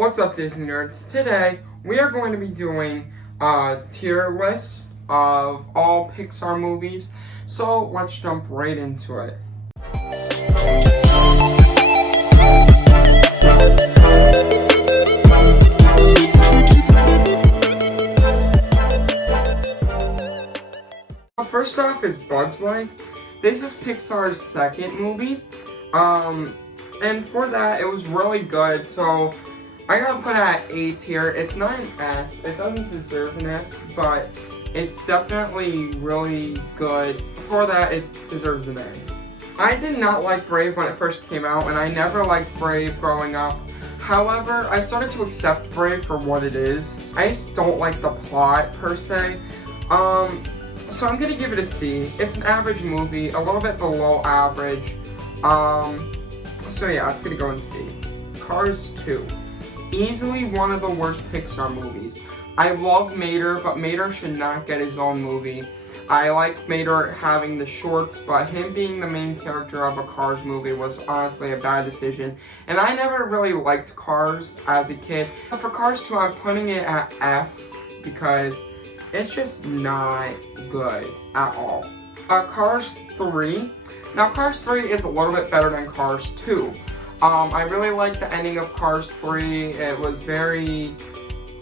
What's up, Disney nerds? Today we are going to be doing a tier list of all Pixar movies. So let's jump right into it. First off is Bug's Life. This is Pixar's second movie. And for that, it was really good. So I gotta put it at A tier. It's not an S. It doesn't deserve an S, but it's definitely really good. For that, it deserves an A. I did not like Brave when it first came out, and I never liked Brave growing up. However, I started to accept Brave for what it is. I just don't like the plot, per se. So I'm gonna give it a C. It's an average movie, a little bit below average. So yeah, it's gonna go in C. Cars 2. Easily one of the worst Pixar movies. I love Mater, but Mater should not get his own movie. I like Mater having the shorts, but him being the main character of a Cars movie was honestly a bad decision. And I never really liked Cars as a kid. For Cars 2, I'm putting it at F because it's just not good at all. Cars 3. Now, Cars 3 is a little bit better than Cars 2. I really liked the ending of Cars 3. It was very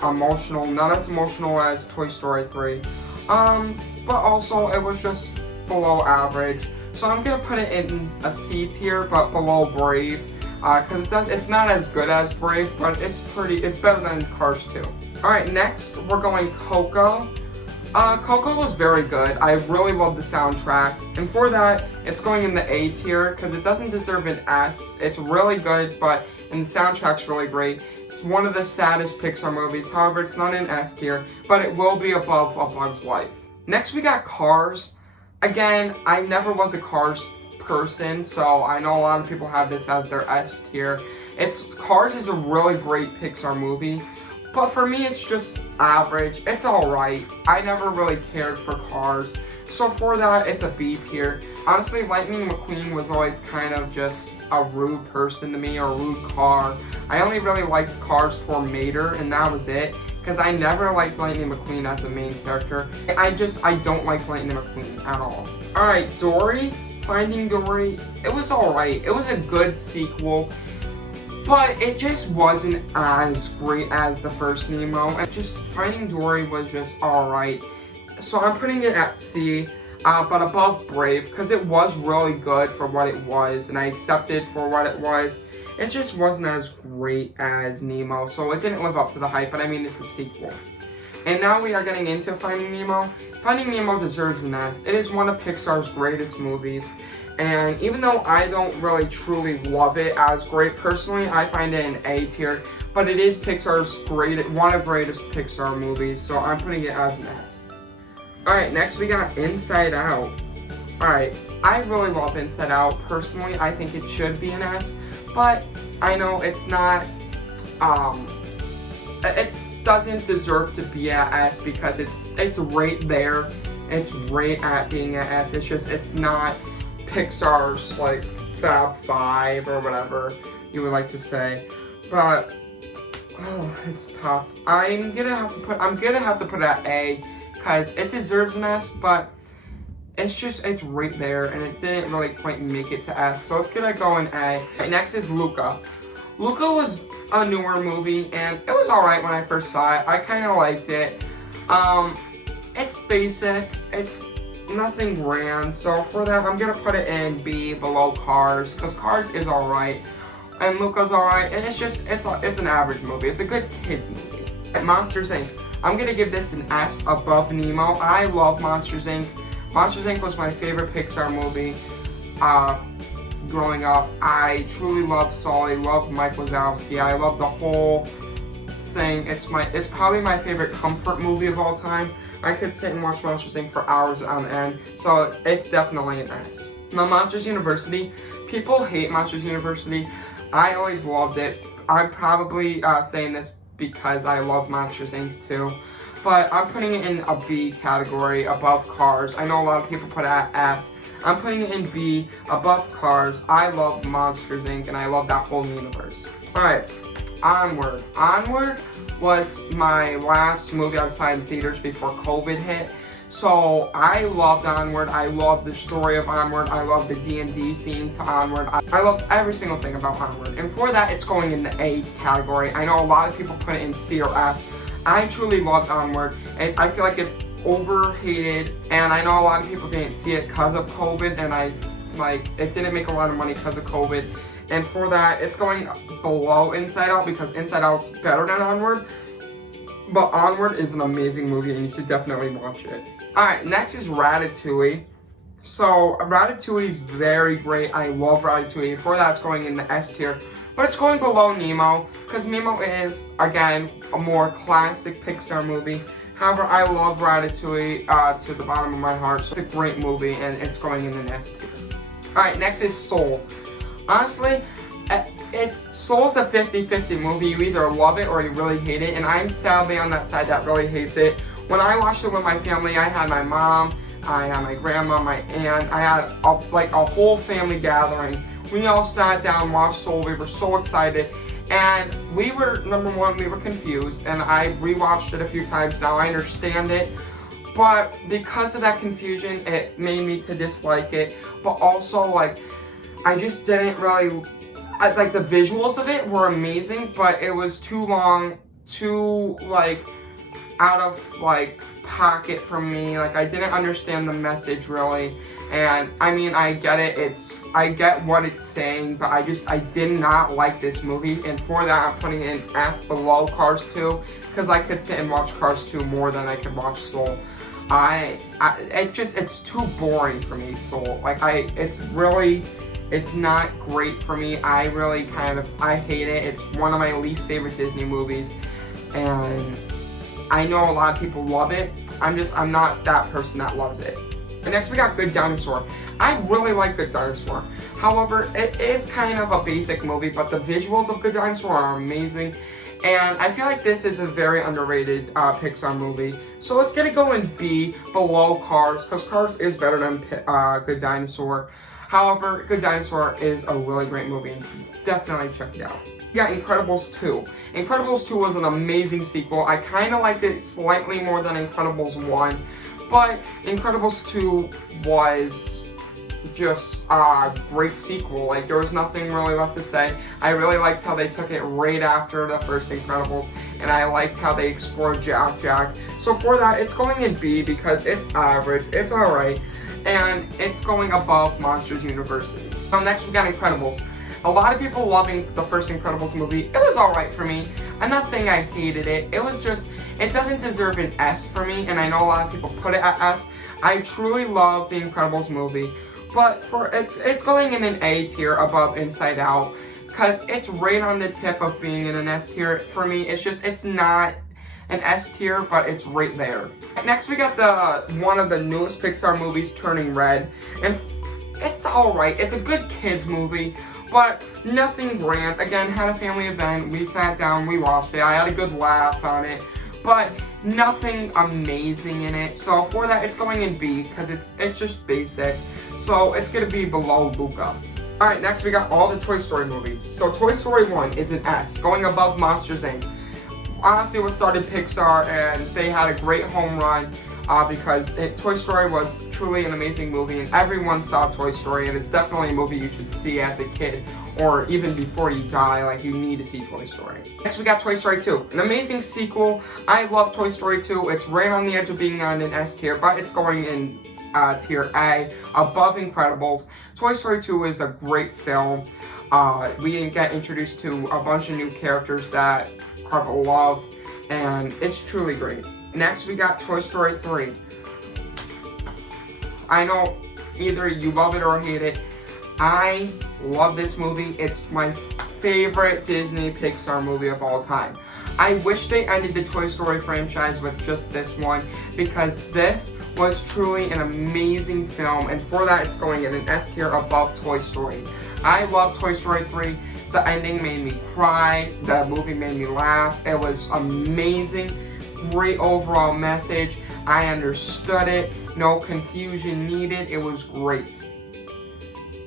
emotional, not as emotional as Toy Story 3. But also it was just below average. So I'm gonna put it in a C tier, but below Brave, because it's not as good as Brave, but it's better than Cars 2. All right, next we're going Coco. Coco was very good. I really love the soundtrack, and for that, it's going in the A tier because it doesn't deserve an S. It's really good, and the soundtrack's really great. It's one of the saddest Pixar movies. However, it's not in S tier, but it will be above A Bug's Life. Next, we got Cars. Again, I never was a Cars person, so I know a lot of people have this as their S tier. Cars is a really great Pixar movie. But for me, it's just average. It's alright. I never really cared for Cars. So for that, it's a B tier. Honestly, Lightning McQueen was always kind of just a rude person to me, or a rude car. I only really liked Cars for Mater, and that was it. Because I never liked Lightning McQueen as a main character. I don't like Lightning McQueen at all. Alright, Dory. Finding Dory. It was alright. It was a good sequel. But it just wasn't as great as the first Nemo. Finding Dory was just alright. So I'm putting it at C, but above Brave, because it was really good for what it was, and I accepted for what it was. It just wasn't as great as Nemo, so it didn't live up to the hype, but I mean, it's a sequel. And now we are getting into Finding Nemo. Finding Nemo deserves an S. It is one of Pixar's greatest movies. And even though I don't really truly love it as great personally, I find it an A tier. But it is Pixar's one of the greatest Pixar movies, so I'm putting it as an S. Alright, next we got Inside Out. Alright, I really love Inside Out. Personally, I think it should be an S. But I know it's not, it doesn't deserve to be at S because it's right there. It's right at being at S. It's not Pixar's like Fab 5 or whatever you would like to say, but it's tough. I'm gonna have to put it at A because it deserves an S, but it's right there and it didn't really quite make it to S, so it's gonna go in A. Right, next is Luca. Luca was a newer movie and it was alright when I first saw it. I kind of liked it. It's basic. It's nothing grand, so for that I'm gonna put it in B below Cars, because Cars is alright and Luca's alright, and it's an average movie. It's a good kids movie. And Monsters Inc. I'm gonna give this an S above Nemo. I love Monsters Inc. Monsters Inc. was my favorite Pixar movie growing up. I truly love Sully, love Mike Wazowski. I love the whole thing. It's probably my favorite comfort movie of all time. I could sit and watch Monsters Inc. for hours on end, so it's definitely an S. Now, Monsters University. People hate Monsters University. I always loved it. I'm probably saying this because I love Monsters Inc. too, but I'm putting it in a B category above Cars. I know a lot of people put it at F. I'm putting it in B above Cars. I love Monsters Inc. and I love that whole universe. Alright, Onward. Onward was my last movie I saw in theaters before COVID hit. So I loved Onward. I loved the story of Onward. I loved the D&D theme to Onward. I loved every single thing about Onward. And for that, it's going in the A category. I know a lot of people put it in C or F. I truly loved Onward. And I feel like it's overhated. And I know a lot of people didn't see it because of COVID. And it didn't make a lot of money because of COVID. And for that, it's going below Inside Out because Inside Out's better than Onward. But Onward is an amazing movie and you should definitely watch it. Alright, next is Ratatouille. So, Ratatouille is very great. I love Ratatouille. For that, it's going in the S tier. But it's going below Nemo, because Nemo is, again, a more classic Pixar movie. However, I love Ratatouille to the bottom of my heart. So it's a great movie, and it's going in the S tier. Alright, next is Soul. Honestly, Soul's a 50-50 movie. You either love it or you really hate it, and I'm sadly on that side that really hates it. When I watched it with my family, I had my mom, I had my grandma, my aunt, I had a whole family gathering. We all sat down, watched Soul, we were so excited, and we were, number one, we were confused, and I rewatched it a few times. Now I understand it, but because of that confusion, it made me to dislike it, but also, I just didn't really, the visuals of it were amazing, but it was too long, too, out of, pocket for me. I didn't understand the message, really. And, I mean, I get it, I get what it's saying, but I did not like this movie, and for that, I'm putting it in F below Cars 2, because I could sit and watch Cars 2 more than I could watch Soul. It's too boring for me, Soul. It's not great for me. I really I hate it. It's one of my least favorite Disney movies. And I know a lot of people love it. I'm not that person that loves it. And next we got Good Dinosaur. I really like Good Dinosaur. However, it is kind of a basic movie, but the visuals of Good Dinosaur are amazing. And I feel like this is a very underrated Pixar movie. So let's get it going B, below Cars, because Cars is better than Good Dinosaur. However, Good Dinosaur is a really great movie, and you should definitely check it out. You got Incredibles 2. Incredibles 2 was an amazing sequel. I kind of liked it slightly more than Incredibles 1, but Incredibles 2 was just a great sequel. There was nothing really left to say. I really liked how they took it right after the first Incredibles, and I liked how they explored Jack. So for that, it's going in B because it's average, it's alright, and it's going above Monsters University. Next we got Incredibles. A lot of people loving the first Incredibles movie. It was alright for me. I'm not saying I hated it. It was just, it doesn't deserve an S for me, and I know a lot of people put it at S. I truly love the Incredibles movie, but it's going in an A tier above Inside Out, because it's right on the tip of being in an S tier for me. It's not an S tier, but it's right there. Next we got one of the newest Pixar movies, Turning Red, and it's alright. It's a good kids movie, but nothing grand. Again, had a family event, we sat down, we watched it, I had a good laugh on it, but nothing amazing in it. So for that, it's going in B, because it's just basic. So it's going to be below Luca. Alright, next we got all the Toy Story movies. So Toy Story 1 is an S, going above Monsters, Inc. Honestly, what started Pixar, and they had a great home run. Because Toy Story was truly an amazing movie, and everyone saw Toy Story, and it's definitely a movie you should see as a kid, or even before you die, you need to see Toy Story. Next we got Toy Story 2, an amazing sequel. I love Toy Story 2, it's right on the edge of being on an S tier, but it's going in tier A, above Incredibles. Toy Story 2 is a great film. We get introduced to a bunch of new characters that are beloved, and it's truly great. Next, we got Toy Story 3. I know either you love it or hate it. I love this movie. It's my favorite Disney Pixar movie of all time. I wish they ended the Toy Story franchise with just this one, because this was truly an amazing film, and for that, it's going in an S tier above Toy Story. I love Toy Story 3. The ending made me cry. The movie made me laugh. It was amazing. Great overall message. I understood it. No confusion needed. It was great.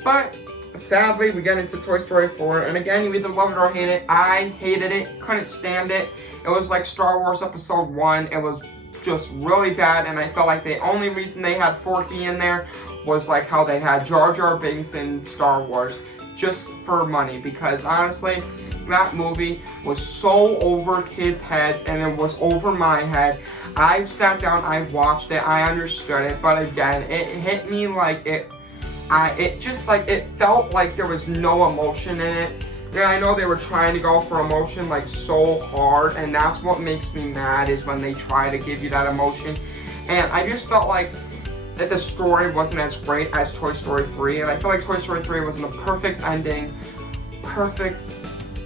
But sadly, we get into Toy Story 4, and again, you either love it or hate it. I hated it, couldn't stand it. It was like Star Wars Episode 1. It was just really bad, and I felt like the only reason they had Forky in there was like how they had Jar Jar Binks in Star Wars, just for money, because honestly, that movie was so over kids' heads, and it was over my head. I sat down, I watched it, I understood it, but again, it hit me like it felt like there was no emotion in it. And I know they were trying to go for emotion like so hard, and that's what makes me mad, is when they try to give you that emotion. And I just felt like that the story wasn't as great as Toy Story 3, and I feel like Toy Story 3 was a perfect ending,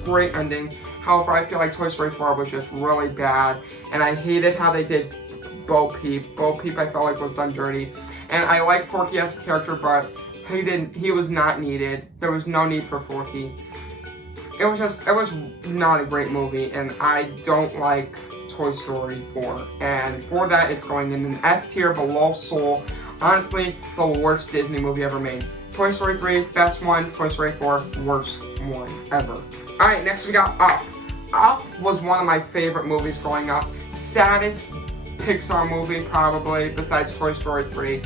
great ending. However, I feel like Toy Story 4 was just really bad, and I hated how they did Bo Peep. Bo Peep I felt like was done dirty, and I like Forky as a character, but he was not needed. There was no need for Forky. It was not a great movie, and I don't like Toy Story 4. And for that, it's going in an F tier, below Soul. Honestly, the worst Disney movie ever made. Toy Story 3, best one. Toy Story 4, worst one ever. Alright, next we got Up. Up was one of my favorite movies growing up. Saddest Pixar movie, probably, besides Toy Story 3.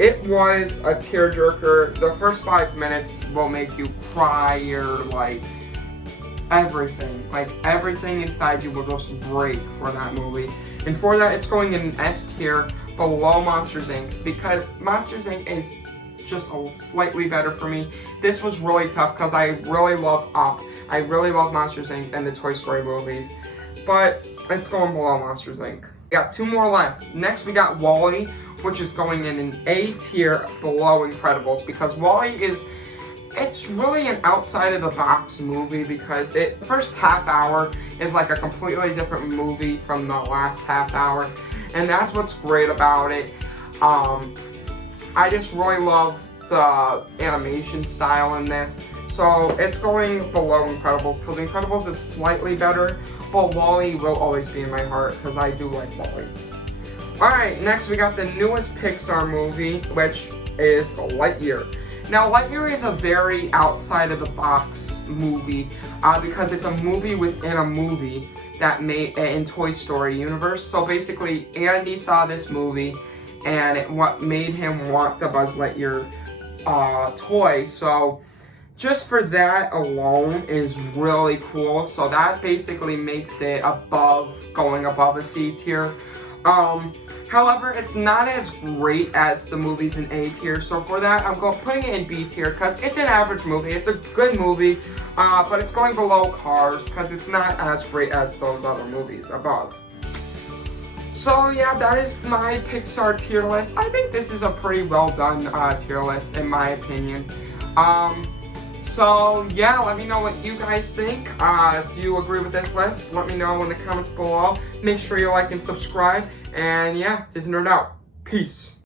It was a tearjerker. The first 5 minutes will make you cry, or like everything inside you will just break for that movie. And for that, it's going in an S tier, below Monsters Inc. because Monsters Inc. is just slightly better for me. This was really tough because I really love Up. I really love Monsters Inc. and the Toy Story movies, but it's going below Monsters Inc. We got 2 more left. Next, we got WALL-E, which is going in an A tier, below Incredibles, because WALL-E it's really an outside-of-the-box movie, because the first half hour is like a completely different movie from the last half hour, and that's what's great about it. I just really love the animation style in this, so it's going below Incredibles, because Incredibles is slightly better, but WALL-E will always be in my heart, because I do like WALL-E. Alright, next we got the newest Pixar movie, which is Lightyear. Now, Lightyear is a very outside-of-the-box movie, because it's a movie within a movie that made in Toy Story universe. So basically, Andy saw this movie, and what made him want the Buzz Lightyear toy. So just for that alone is really cool. So that basically makes it going above a C tier. However, it's not as great as the movies in A tier, so for that, I'm putting it in B tier, because it's an average movie. It's a good movie, but it's going below Cars, because it's not as great as those other movies above. So yeah, that is my Pixar tier list. I think this is a pretty well done tier list, in my opinion. So yeah, let me know what you guys think. Do you agree with this list? Let me know in the comments below. Make sure you like and subscribe. And yeah, Disney Nerd out. Peace.